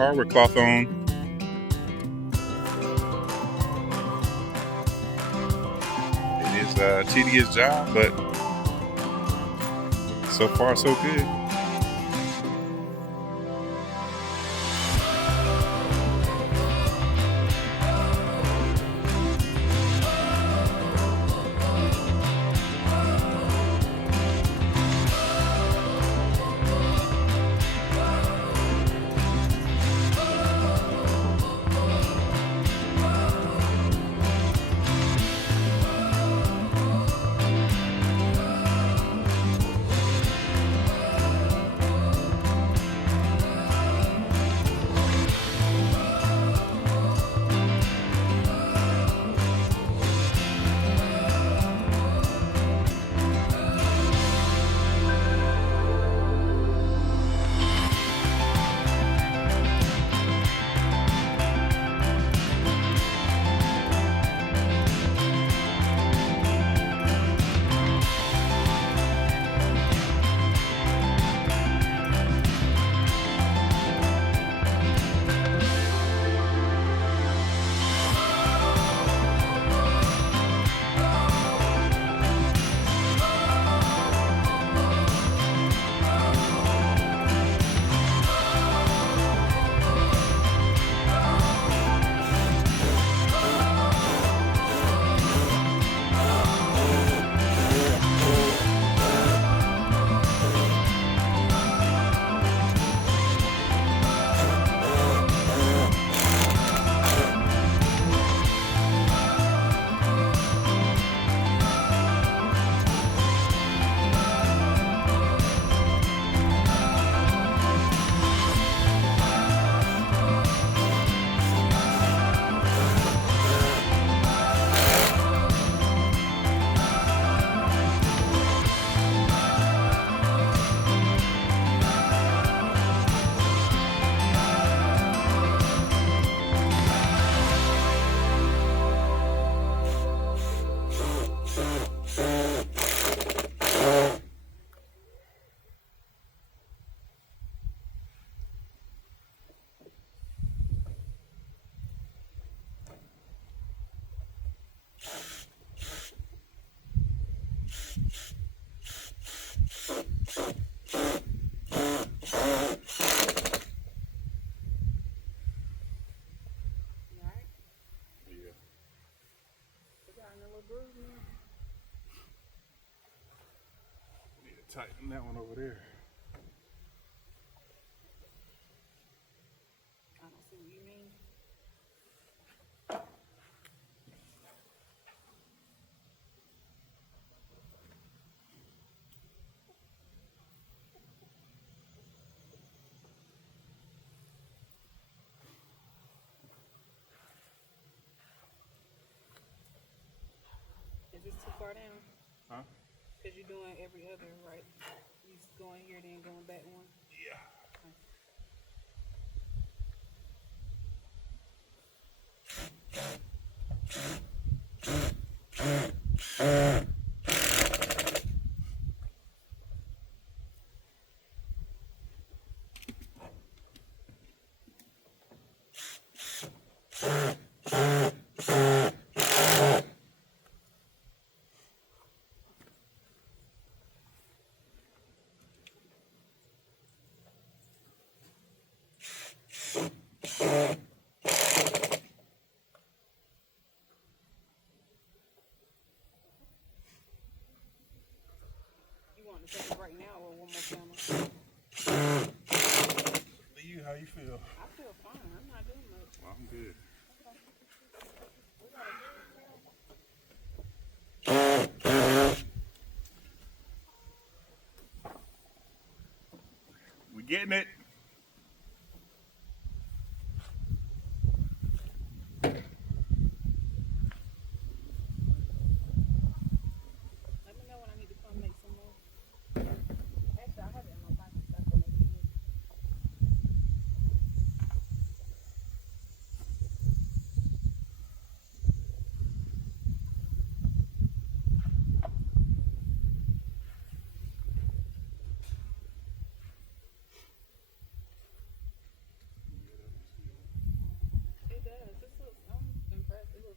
car with cloth on. It is a tedious job, but so far so good. Tighten that one over there. I don't see what you mean. Is this too far down? Huh? Because you're doing every other, right? You just going here, then going back one? Yeah. You want to take it right now or one more camera? You, how you feel? I feel fine. I'm not doing much. Well, I'm good. We getting it. Let me know when I need to come make some more. Actually, I have it in my pocket. So I can make it.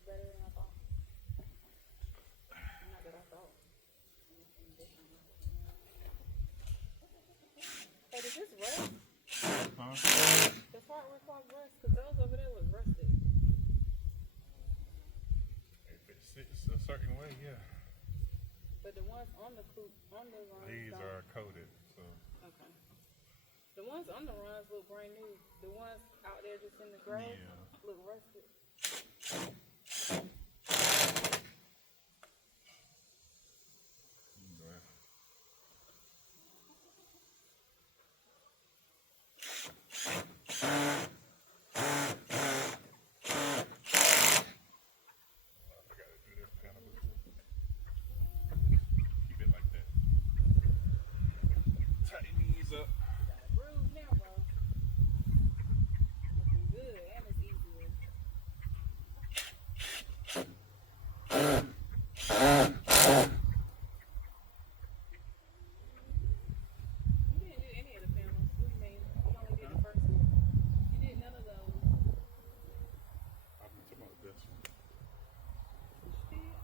better than I thought. Not that I thought. Hey, does this rust? Huh? Does hardware cloth rust? Because those over there look rusted. If it sits a certain way, yeah. But the ones on the coop, on the runs, These don't. are coated, so. Okay. The ones on the runs look brand new. The ones out there just in the grass look rusted. Keep it like that. Tighten these up. You got a bruise now, bro. Looking good, and it's easier. You didn't do any of the panels. What do you mean? You only did the first one. You did none of those. I'm talking about this one. You did?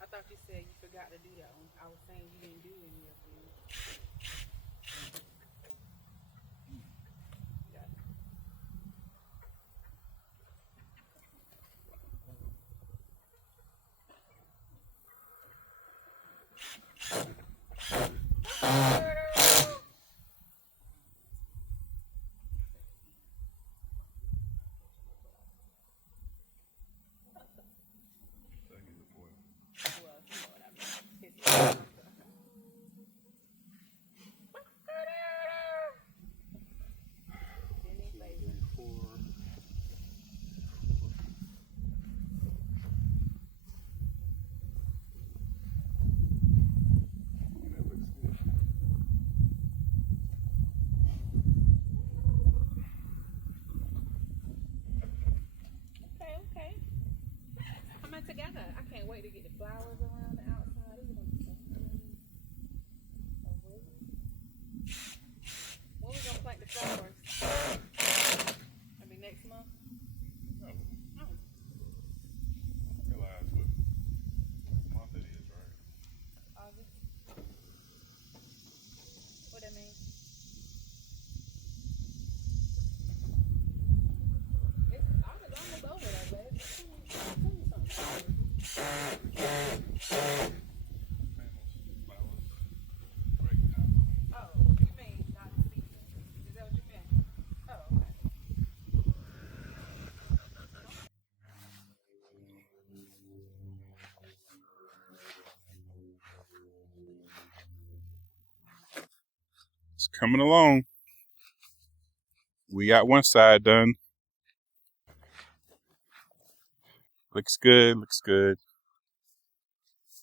I thought you said you forgot to do that one. I was saying you didn't do any of them. Got it. Thank you, boy. Well, you know what I mean. It's Jenny Faison. 4. That looks good. Okay. Coming together. I can't wait to get the flowers around the outside. It's gonna be so pretty. When we gonna plant the flowers? Maybe next month? No, Oh, I realize what month it is, right? August. What that mean? It's August almost over though, babe. Tell me something. Panels, flowers, right now. Oh, you mean not the season? Is that what you meant? Oh, okay. It's coming along. We got one side done. Looks good, looks good.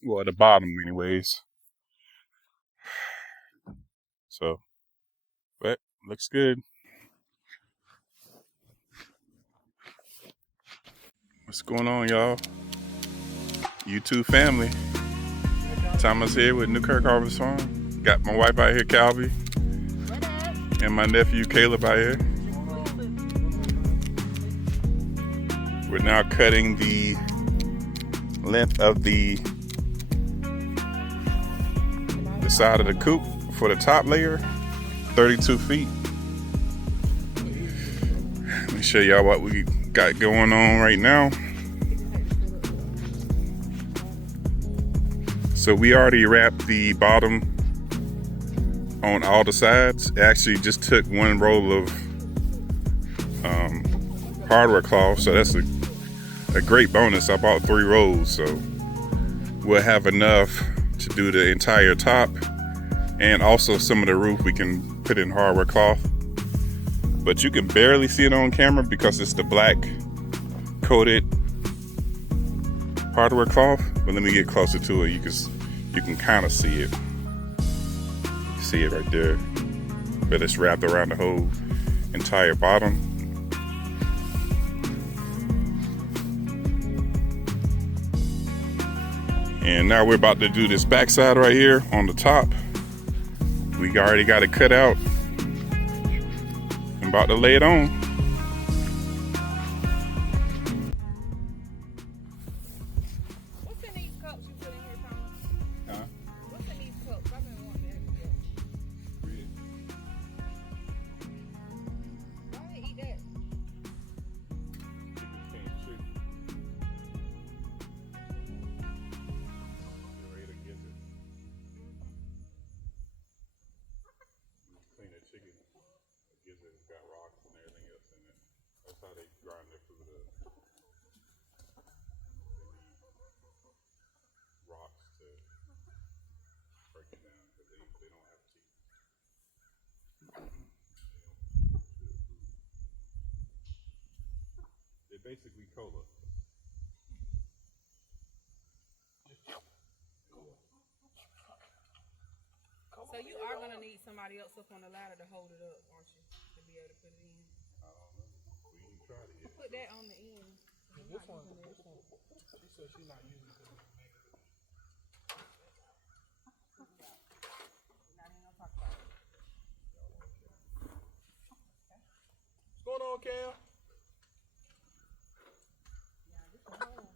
Well, at the bottom anyways. So, but looks good. What's going on, y'all? YouTube family. Thomas here with Newkirk Harvest Farm. Got my wife out here, Calbee. And my nephew, Caleb, out here. We're now cutting the length of the side of the coop for the top layer, 32 feet. Let me show y'all what we got going on right now. So we already wrapped the bottom on all the sides. It actually just took one roll of hardware cloth, so that's a great bonus. I bought 3 rolls, so we'll have enough to do the entire top, and also some of the roof we can put in hardware cloth. But you can barely see it on camera because it's the black coated hardware cloth. But let me get closer to it. You can kind of see it. See it right there. But it's wrapped around the whole entire bottom. And now we're about to do this backside right here on the top. We already got it cut out. I'm about to lay it on. What's in these cups you put in here, Thomas? Huh? What's in these cups? I've been wanting to have these cups. Why they eat that? Clean the chicken. Gives it, it's got rocks and everything else in it. That's how they grind their food up. They need rocks to break it down because they don't have teeth. They're basically cola. So you are gonna need somebody else up on the ladder to hold it up, aren't you? To be able to put it in. I don't know. We ain't tried it yet. Put that on the end. This one, she said she's not using it. Not even gonna talk about it. What's going on, Cam? Yeah, this is home.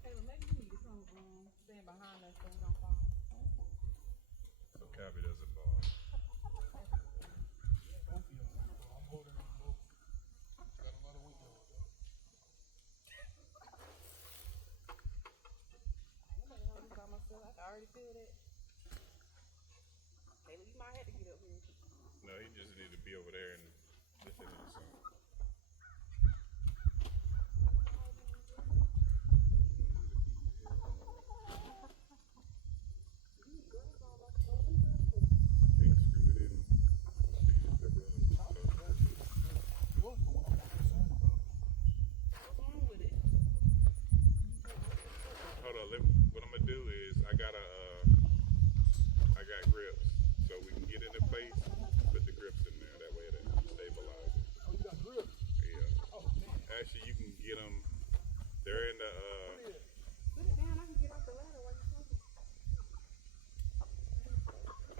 Taylor, maybe you need to come stand behind us so we don't fall. So Calbee doesn't fall. Both of y'all. I'm holding on both. Got a lot of weight on it, though. I ain't gonna by myself. I can already feel that. Taylor, you might have to get up here. No, he just need to be over there and listen to the song. Hold on, what I'm gonna do is I got grips, so we can get into place. Put the grips in there. That way it stabilizes. Oh, you got grips? Yeah. Oh, man. Actually, you can get them. They're in the. Put it down. I can get off the ladder while you're talking.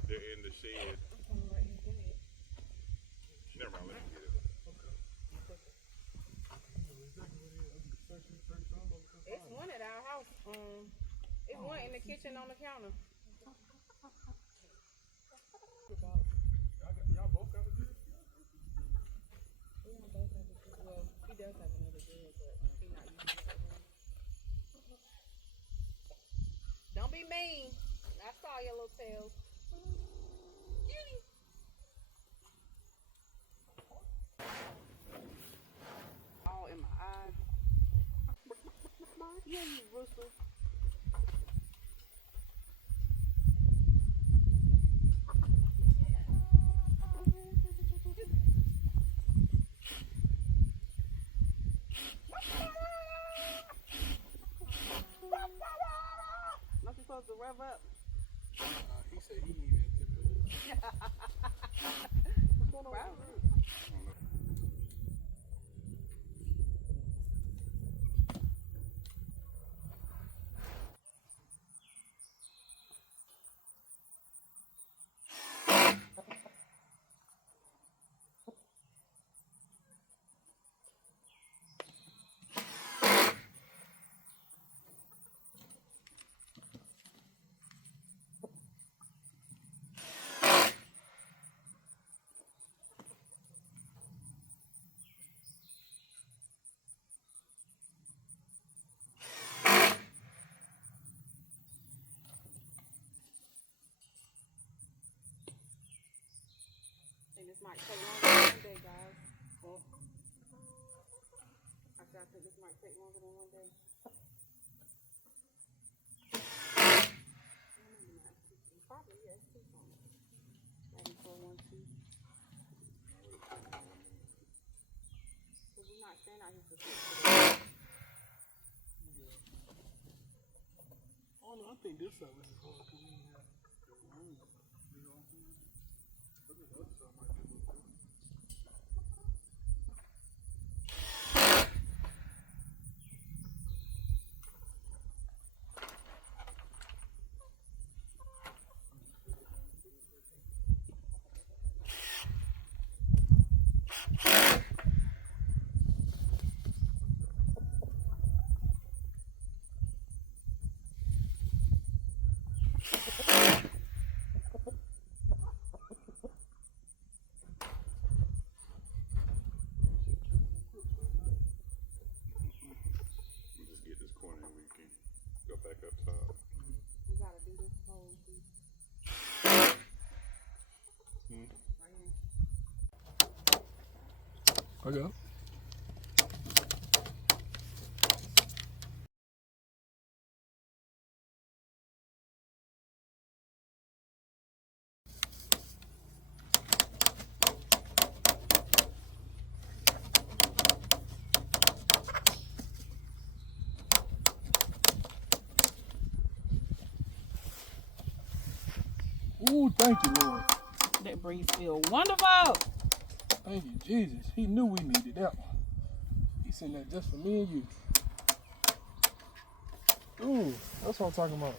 They're in the shed. I'm coming right here. Go ahead. Never mind. Let me get it. It's one at our house. It's one in the kitchen on the counter. Y'all both got a grip? We don't both have a good. Well, he does have another girl, but he's not using it. Don't be mean. I saw your little tails. Cutie. All in my eyes. Yeah, you rooster. Not supposed to rev up. He said he needed to do it. And this might take longer than one day, guys. I think this might take longer than one day. Probably, yes, two songs. Maybe 412. Because we're not staying out here for 6 today. Oh, no, I think this side was hard because we didn't have the room. You know what I'm saying? I think the other side might be a little different. I got it. Ooh, thank you, Lord. That breeze feels wonderful. Thank you, Jesus. He knew we needed that one. He sent that just for me and you. Ooh, that's what I'm talking about.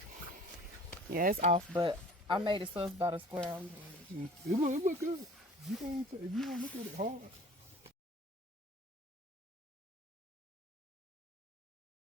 Yeah, it's off, but I made it so it's about a square. It look good. You can, if you don't look at it hard.